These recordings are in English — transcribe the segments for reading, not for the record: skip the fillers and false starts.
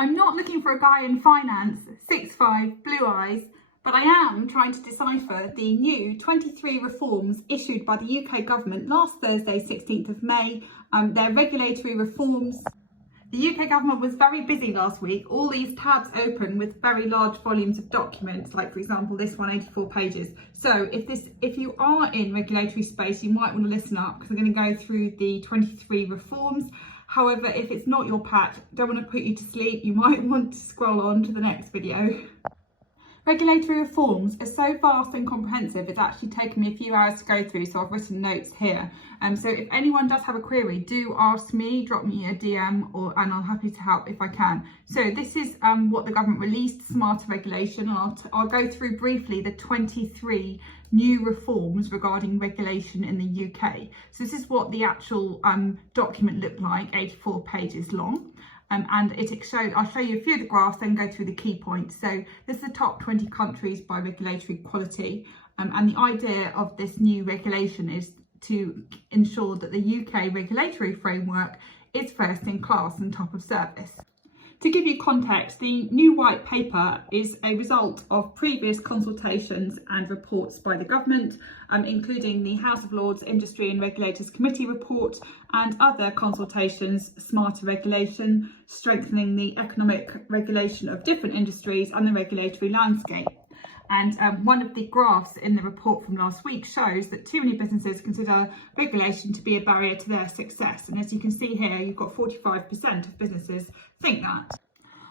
I'm not looking for a guy in finance, 6'5", blue eyes, but I am trying to decipher the new 23 reforms issued by the UK government last Thursday, 16th of May, their regulatory reforms. The UK government was very busy last week, all these tabs open with very large volumes of documents, like for example this one, 84 pages. So if you are in regulatory space, you might want to listen up because I'm going to go through the 23 reforms. However, if it's not your patch, don't want to put you to sleep, you might want to scroll on to the next video. Regulatory reforms are so vast and comprehensive, it's actually taken me a few hours to go through, so I've written notes here. So if anyone does have a query, do ask me, drop me a DM, and I'm happy to help if I can. So this is what the government released, smarter regulation, and I'll go through briefly the 23 new reforms regarding regulation in the UK. So this is what the actual document looked like, 84 pages long. And I'll show you a few of the graphs, then go through the key points. So this is the top 20 countries by regulatory quality. And the idea of this new regulation is to ensure that the UK regulatory framework is first in class and top of service. To give you context, the new white paper is a result of previous consultations and reports by the government, including the House of Lords Industry and Regulators Committee report and other consultations, smarter regulation, strengthening the economic regulation of different industries and the regulatory landscape. And one of the graphs in the report from last week shows that too many businesses consider regulation to be a barrier to their success. And as you can see here, you've got 45% of businesses think that.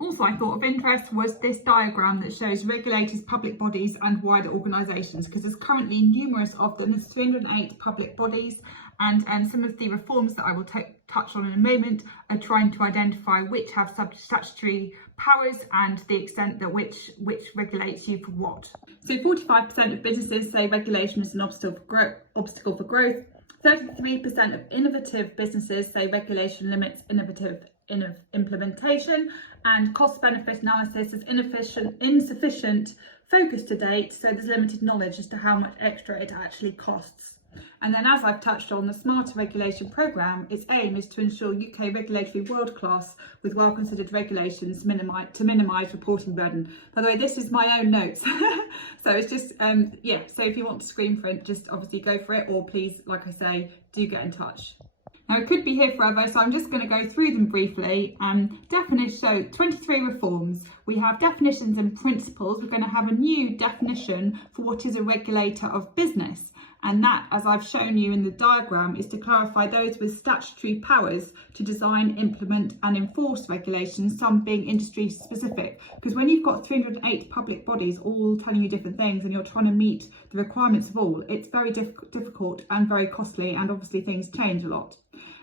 Also, I thought of interest was this diagram that shows regulators, public bodies and wider organisations, because there's currently numerous of them. There's 308 public bodies, and some of the reforms that I will touch on in a moment are trying to identify which have statutory powers and the extent that which regulates you for what. So 45% of businesses say regulation is an obstacle for growth. 33% of innovative businesses say regulation limits innovative implementation, and cost-benefit analysis is insufficient focus to date, so there's limited knowledge as to how much extra it actually costs. And then, as I've touched on, the Smarter Regulation Programme, its aim is to ensure UK regulatory world-class with well-considered regulations to minimise reporting burden. By the way, this is my own notes. So it's just, so if you want to screen print, just obviously go for it, or please, like I say, do get in touch. Now, it could be here forever, so I'm just going to go through them briefly. Definition, so 23 reforms. We have definitions and principles. We're going to have a new definition for what is a regulator of business. And that, as I've shown you in the diagram, is to clarify those with statutory powers to design, implement and enforce regulations, some being industry specific. Because when you've got 308 public bodies all telling you different things and you're trying to meet the requirements of all, it's very difficult and very costly, and obviously things change a lot.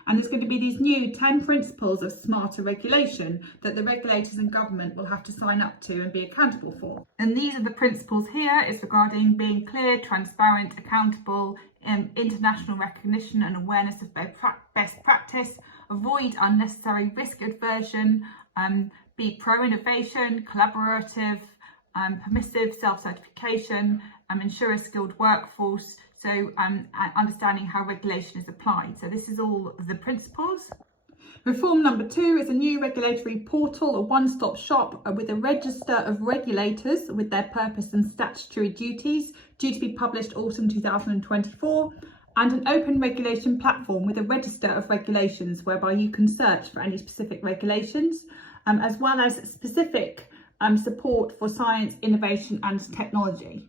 And there's going to be these new 10 principles of smarter regulation that the regulators and government will have to sign up to and be accountable for. And these are the principles here. It's regarding being clear, transparent, accountable, international recognition and awareness of best practice, avoid unnecessary risk aversion, be pro-innovation, collaborative, permissive, self-certification, ensure a skilled workforce, so understanding how regulation is applied. So this is all the principles. Reform number 2 is a new regulatory portal, a one-stop shop with a register of regulators with their purpose and statutory duties, due to be published autumn 2024, and an open regulation platform with a register of regulations whereby you can search for any specific regulations, as well as specific support for science, innovation and technology.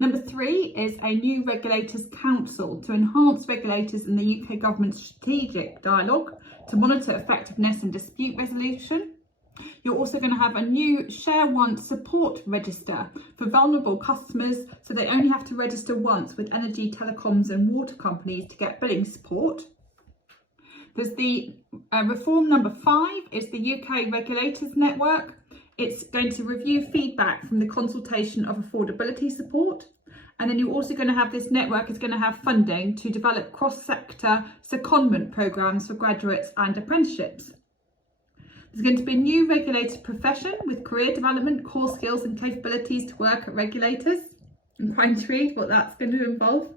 Number 3 is a new Regulators Council to enhance regulators in the UK government's strategic dialogue to monitor effectiveness and dispute resolution. You're also going to have a new Share Once support register for vulnerable customers, so they only have to register once with energy, telecoms and water companies to get billing support. There's the reform number 5 is the UK Regulators Network. It's going to review feedback from the consultation of affordability support. And then you're also going to have this network is going to have funding to develop cross-sector secondment programmes for graduates and apprenticeships. There's going to be a new regulated profession with career development, core skills and capabilities to work at regulators. I'm quite intrigued what that's going to involve.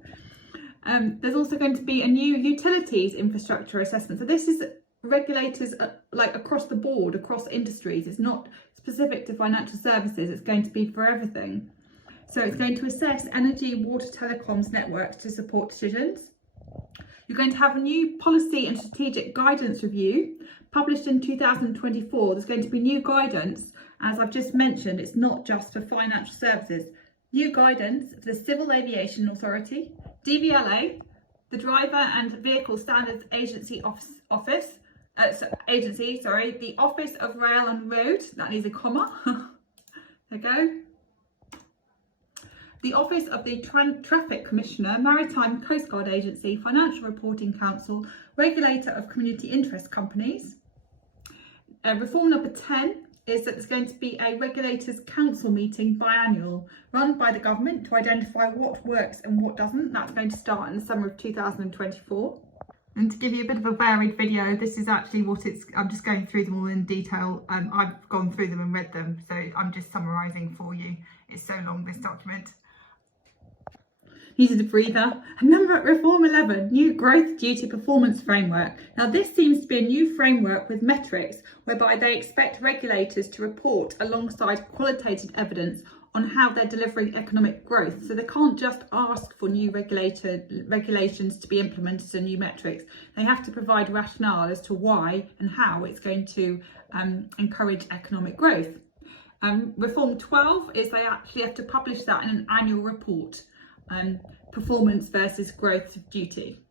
There's also going to be a new utilities infrastructure assessment. So this is regulators like across the board, across industries. It's not specific to financial services, it's going to be for everything. So it's going to assess energy, water, telecoms networks to support decisions. You're going to have a new policy and strategic guidance review published in 2024. There's going to be new guidance. As I've just mentioned, it's not just for financial services. New guidance for the Civil Aviation Authority, DVLA, the Driver and Vehicle Standards Agency the Office of Rail and Road, that needs a comma, there you go. The Office of the Traffic Commissioner, Maritime Coast Guard Agency, Financial Reporting Council, Regulator of Community Interest Companies. Reform number 10 is that there's going to be a Regulators Council meeting biannual run by the government to identify what works and what doesn't. That's going to start in the summer of 2024. And to give you a bit of a varied video, this is actually what I'm just going through them all in detail. I've gone through them and read them, so I'm just summarising for you. It's so long, this document. Needed a breather. Reform 11, new growth duty performance framework. Now this seems to be a new framework with metrics whereby they expect regulators to report alongside qualitative evidence on how they're delivering economic growth. So they can't just ask for new regulations to be implemented and new metrics. They have to provide rationale as to why and how it's going to encourage economic growth. Reform 12 is they actually have to publish that in an annual report. Performance versus growth of duty.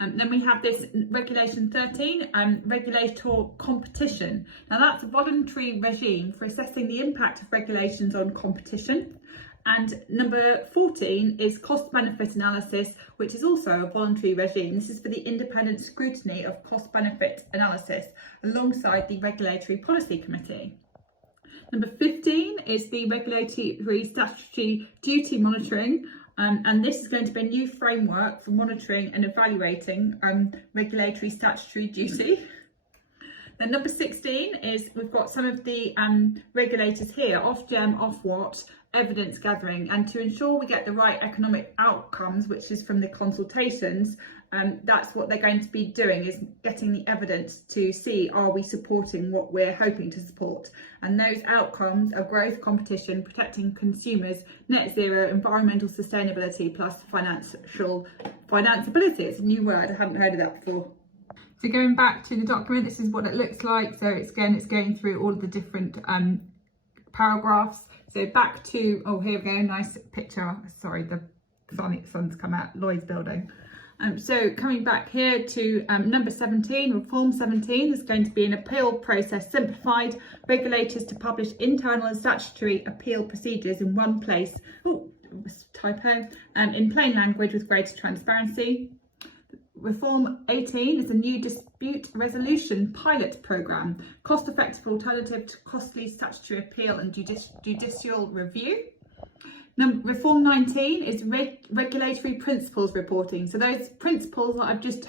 Then we have this regulation 13, regulator competition. Now that's a voluntary regime for assessing the impact of regulations on competition. And number 14 is cost benefit analysis, which is also a voluntary regime. This is for the independent scrutiny of cost benefit analysis alongside the Regulatory Policy Committee. Number 15 is the regulatory statutory duty monitoring, and this is going to be a new framework for monitoring and evaluating regulatory statutory duty. Then number 16 is we've got some of the regulators here, Ofgem, Ofwat, evidence gathering, and to ensure we get the right economic outcomes, which is from the consultations, that's what they're going to be doing, is getting the evidence to see, are we supporting what we're hoping to support? And those outcomes are growth, competition, protecting consumers, net zero, environmental sustainability, plus financeability. It's a new word, I hadn't heard of that before. So going back to the document, this is what it looks like. So it's going through all of the different paragraphs. So back to, oh, here we go, nice picture. Sorry, the sun's come out, Lloyd's building. So coming back here to number 17, reform 17, there's going to be an appeal process simplified, regulators to publish internal and statutory appeal procedures in one place, typo, in plain language with greater transparency. Reform 18 is a new dispute resolution pilot programme, cost-effective alternative to costly statutory appeal and judicial review. Reform 19 is regulatory principles reporting. So those principles that I've just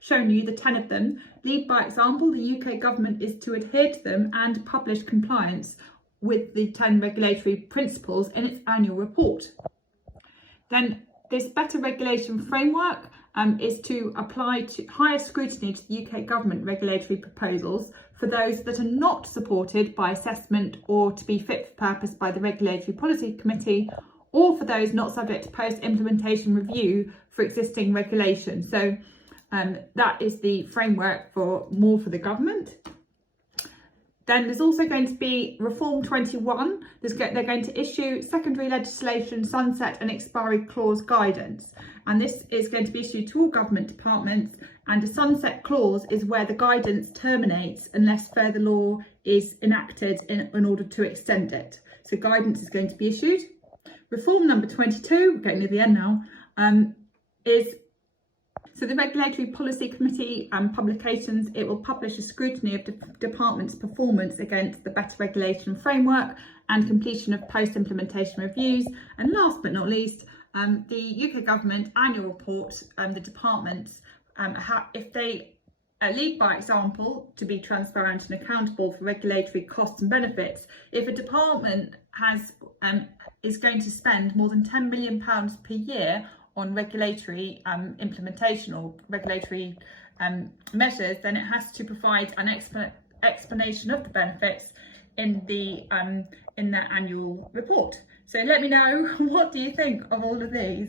shown you, the 10 of them, lead by example. The UK government is to adhere to them and publish compliance with the 10 regulatory principles in its annual report. Then this better regulation framework is to apply to higher scrutiny to the UK government regulatory proposals for those that are not supported by assessment or to be fit for purpose by the Regulatory Policy Committee, or for those not subject to post-implementation review for existing regulations. So that is the framework for the government. Then there's also going to be Reform 21. They're going to issue secondary legislation sunset and expiry clause guidance. And this is going to be issued to all government departments. And a sunset clause is where the guidance terminates unless further law is enacted in order to extend it. So guidance is going to be issued. Reform number 22, we're getting near the end now, so the Regulatory Policy Committee publications, it will publish a scrutiny of departments' performance against the Better Regulation Framework and completion of post-implementation reviews. And last but not least, the UK Government annual report, the departments, if they lead by example to be transparent and accountable for regulatory costs and benefits. If a department is going to spend more than £10 million per year on regulatory implementation or regulatory measures, then it has to provide an explanation of the benefits in the annual report. So let me know, what do you think of all of these?